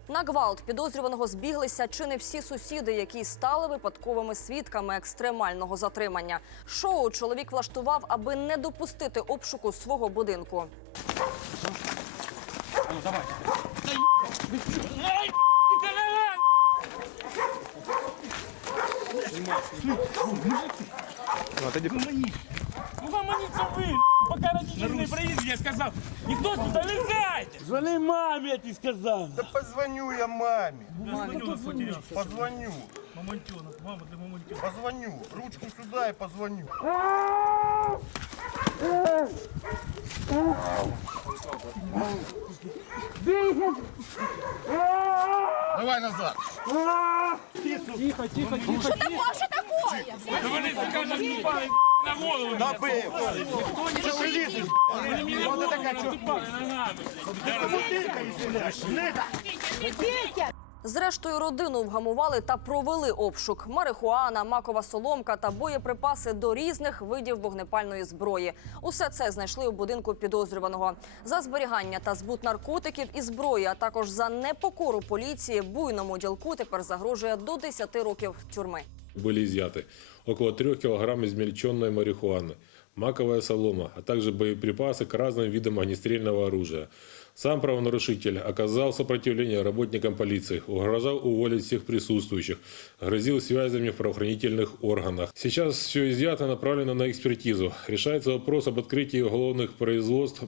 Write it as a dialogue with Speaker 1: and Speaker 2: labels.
Speaker 1: На гвалт підозрюваного збіглися чи не всі сусіди, які стали випадковими свідками екстремального затримання. Шоу чоловік влаштував, аби не допустити обшуку свого будинку.
Speaker 2: Угомониться вы, пока родители не приедут, я сказал. Никто сюда не лезайте. Звони маме, ты сказал.
Speaker 3: Да позвоню я маме. Позвоню.
Speaker 2: Мамонтенок, мама для мамонтенка.
Speaker 3: Позвоню. Ручку сюда и позвоню. Давай назад.
Speaker 2: Тихо, тихо, тихо.
Speaker 4: Что такое?
Speaker 2: Да вы стакан наступали на голову.
Speaker 3: Да был. Что ты лезешь? Вот это как
Speaker 2: Наступали ногами.
Speaker 1: Зрештою, родину вгамували та провели обшук. Марихуана, макова соломка та боєприпаси до різних видів вогнепальної зброї. Усе це знайшли у будинку підозрюваного. За зберігання та збут наркотиків і зброї, а також за непокору поліції, буйному ділку тепер загрожує до 10 років тюрми.
Speaker 5: Были изъяты около 3 килограмм измельченной марихуаны, маковая солома, а также боеприпасы к разным видам огнестрельного оружия. Сам правонарушитель оказал сопротивление работникам полиции, угрожал уволить всех присутствующих, грозил связями в правоохранительных органах. Сейчас все изъято направлено на экспертизу. Решается вопрос об открытии уголовных производств